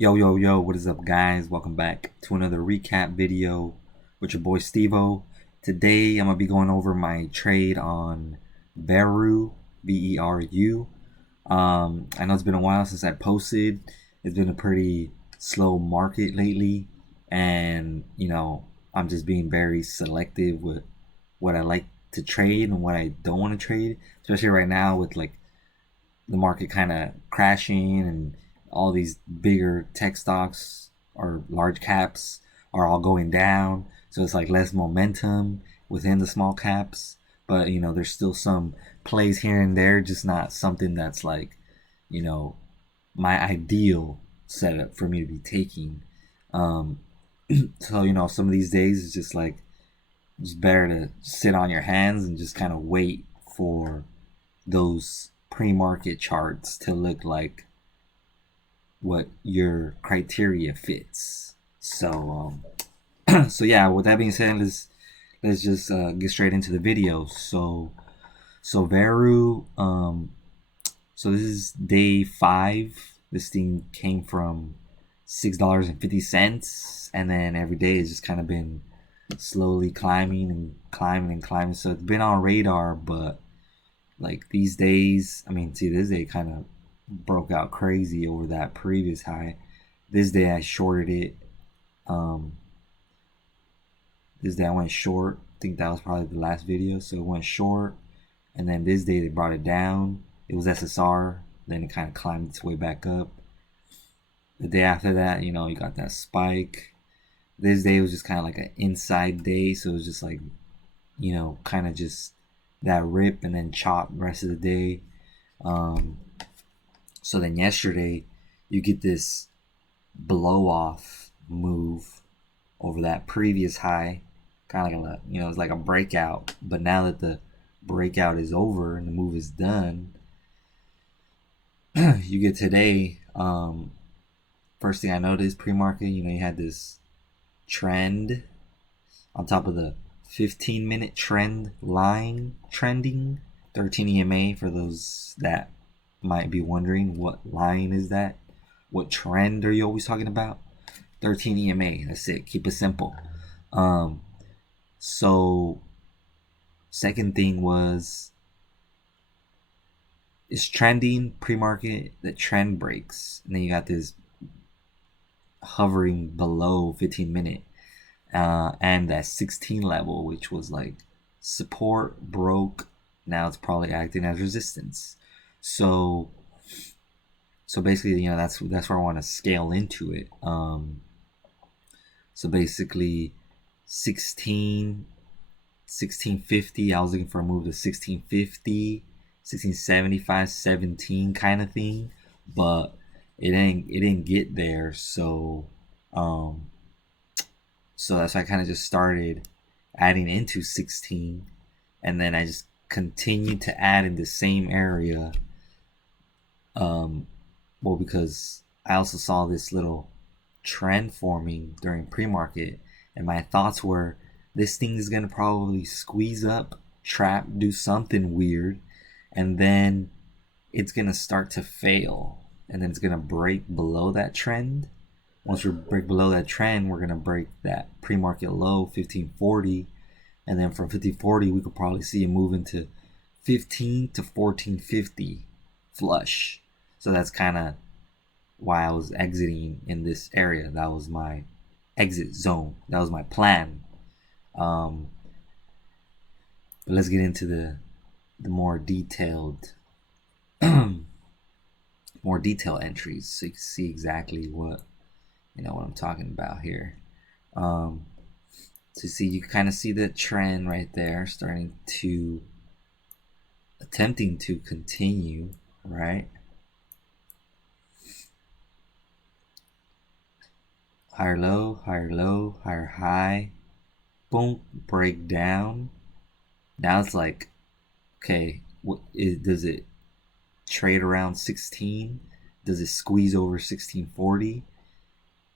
Yo, what is up, guys? Welcome back to another recap video with your boy Stevo. Today, I'm going to be going over my trade on Veru, Veru. I know it's been a while since I posted. It's been a pretty slow market lately, and I'm just being very selective with what I like to trade and what I don't want to trade, especially right now with like the market kind of crashing and all these bigger tech stocks or large caps are all going down. So it's like less momentum within the small caps. But, there's still some plays here and there, just not something that's like, you know, my ideal setup for me to be taking. Um, so, some of these days it's just like, it's better to sit on your hands and just kind of wait for those pre-market charts to look like what your criteria fits. So yeah. With that being said, let's just get straight into the video. So Veru. So this is day 5. This thing came from $6.50, and then every day it's just kind of been slowly climbing and climbing and climbing. So it's been on radar, but like these days, see, this day kind of broke out crazy over that previous high. This day I shorted it. Um, this day I went short. I think that was probably the last video. So it went short, and then this day they brought it down. It was SSR. Then it kind of climbed its way back up. The day after that, you got that spike. This day was just kind of like an inside day, so it was just like, kind of just that rip and then chop the rest of the day. So then yesterday, you get this blow off move over that previous high, kind of like it's like a breakout. But now that the breakout is over and the move is done, you get today. First thing I noticed pre-market, you had this trend on top of the 15-minute trend line trending 13 EMA. For those that might be wondering, what line is that? What trend are you always talking about? 13 EMA. That's it. Keep it simple. So second thing was, it's trending pre-market. The trend breaks, and then you got this hovering below 15-minute. And that 16 level, which was like support, broke. Now it's probably acting as resistance. So basically, that's where I want to scale into it. So basically, 1650. I was looking for a move to 1650, 1675, 17 kind of thing, but it didn't get there. So that's why I kind of just started adding into 16, and then I just continued to add in the same area. Well, because I also saw this little trend forming during pre-market, and my thoughts were, this thing is gonna probably squeeze up, trap, do something weird, and then it's gonna start to fail, and then it's gonna break below that trend. Once we break below that trend, we're gonna break that pre-market low, 1540, and then from 1540 we could probably see it move into 15 to 1450 flush. So that's kind of why I was exiting in this area. That was my exit zone. That was my plan. But let's get into the more detailed entries, so you can see exactly what I'm talking about here. So see, you kind of see the trend right there starting to attempting to continue, right? Higher low, higher low, higher high, boom, break down. Now it's like, okay, does it trade around 16? Does it squeeze over 1640?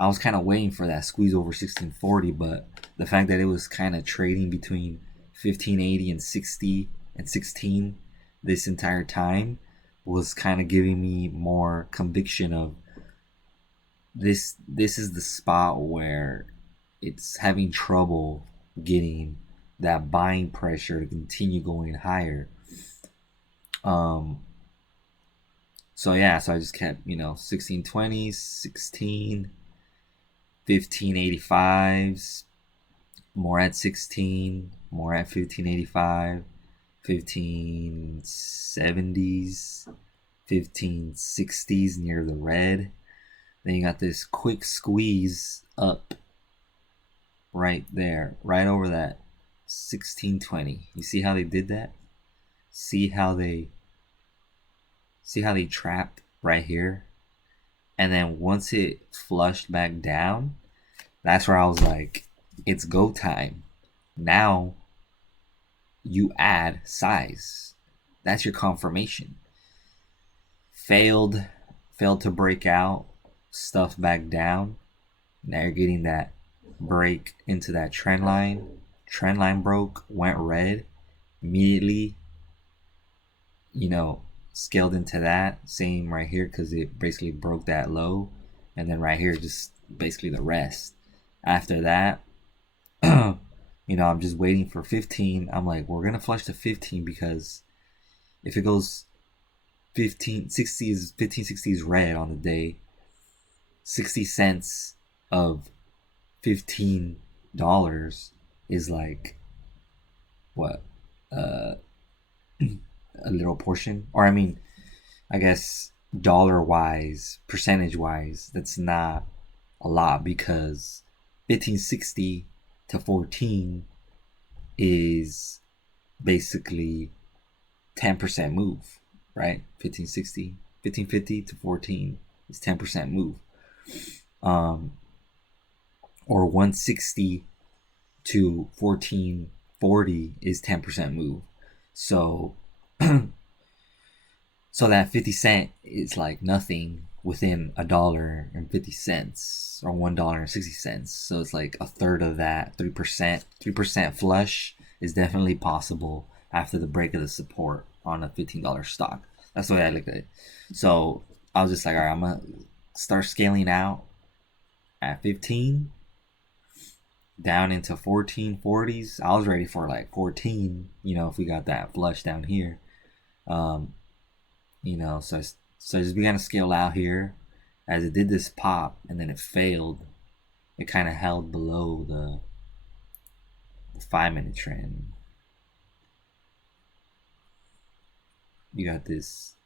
I was kind of waiting for that squeeze over 1640, but the fact that it was kind of trading between 1580 and 60 and 16 this entire time was kind of giving me more conviction of this is the spot where it's having trouble getting that buying pressure to continue going higher. Um, so yeah, so I just kept, 1620s, 1585s, more at 16, more at 1585, 1570s, 1560s near the red. Then you got this quick squeeze up right there, right over that 1620. You see how they did that? See how they trapped right here? And then once it flushed back down, that's where I was like, it's go time. Now you add size. That's your confirmation. Failed to break out, stuff back down. Now you're getting that break into that trend line. Trend line broke, went red, immediately, scaled into that. Same right here because it basically broke that low. And then right here, just basically the rest. After that, I'm just waiting for 15. I'm like, we're going to flush to 15 because if it goes 1560s red on the day, 60 cents of $15 is like what, a little portion, or I mean, I guess dollar wise, percentage wise, that's not a lot because 1560 to 14 is basically 10% move, right? 1550 to 14 is 10% move. Or 160 to 1440 is 10% move. So so that 50 cent is like nothing within $1.50 or $1.60. So it's like a third of that. 3% flush is definitely possible after the break of the support on a $15 stock. That's the way I looked at it. So I was just like, all right, I'm gonna start scaling out at 15 down into 1440s. I was ready for like 14, if we got that flush down here. So I just began to scale out here as it did this pop, and then it failed. It kind of held below the 5-minute trend. You got this.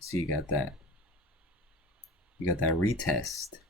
So you got that retest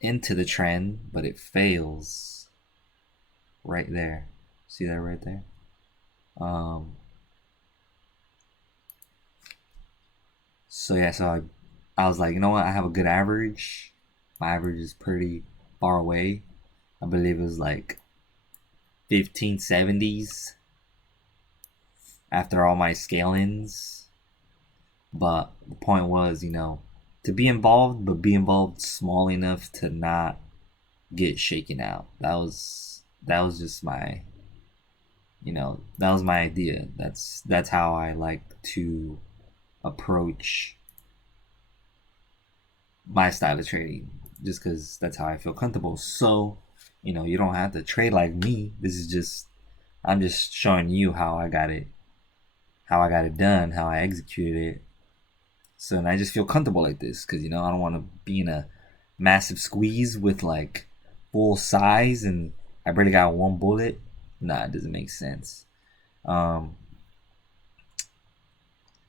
into the trend, but it fails right there. See that right there? So yeah, so I was like, you know what? I have a good average. My average is pretty far away. I believe it was like 1570s after all my scale-ins. But the point was, to be involved, but be involved small enough to not get shaken out. That was just my, that was my idea. That's how I like to approach my style of trading, just because that's how I feel comfortable. So, you don't have to trade like me. I'm just showing you how I got it done, how I executed it. So, and I just feel comfortable like this because, I don't want to be in a massive squeeze with like full size and I barely got one bullet. Nah, it doesn't make sense.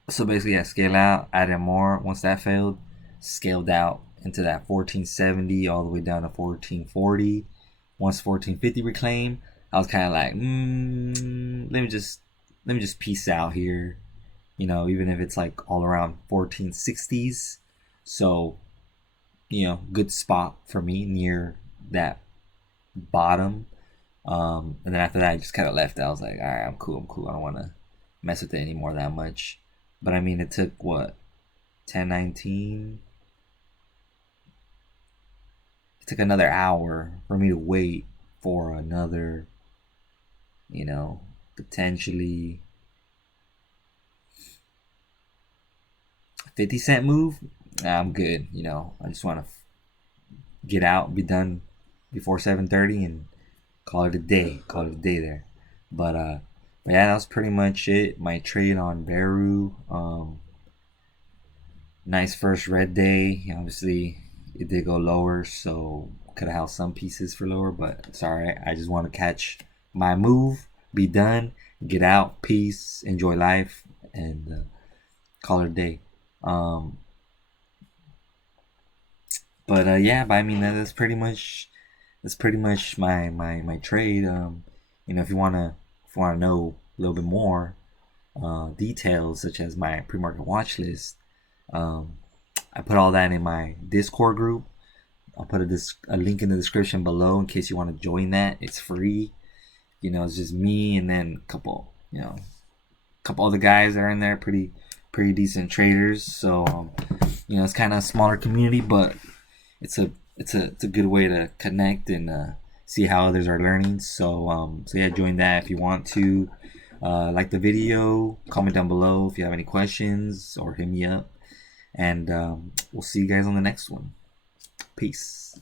So basically, I scale out, added more. Once that failed, scaled out into that 1470 all the way down to 1440. Once 1450 reclaimed, I was kind of like, let me just peace out here. Even if it's like all around 1460s. So, good spot for me near that bottom. And then after that, I just kind of left. I was like, all right, I'm cool. I don't want to mess with it anymore that much. But I mean, it took what, 10:19? It took another hour for me to wait for another, potentially 50 cent move. I'm good. I just want to get out, be done before 7:30, and call it a day. Call it a day there. But yeah, that was pretty much it. My trade on Veru. Nice first red day. Obviously, it did go lower, so could have held some pieces for lower, but it's alright. I just want to catch my move, be done, get out, peace, enjoy life, and call it a day. But yeah, but I mean that's pretty much my trade. If you wanna know a little bit more details, such as my pre-market watch list, um, I put all that in my Discord group. I'll put a link in the description below in case you want to join that. It's free. It's just me and then a couple other guys that are in there, pretty decent traders. So it's kind of a smaller community, but it's a good way to connect and see how others are learning. So yeah, join that if you want to. Like the video, comment down below if you have any questions, or hit me up. And we'll see you guys on the next one. Peace.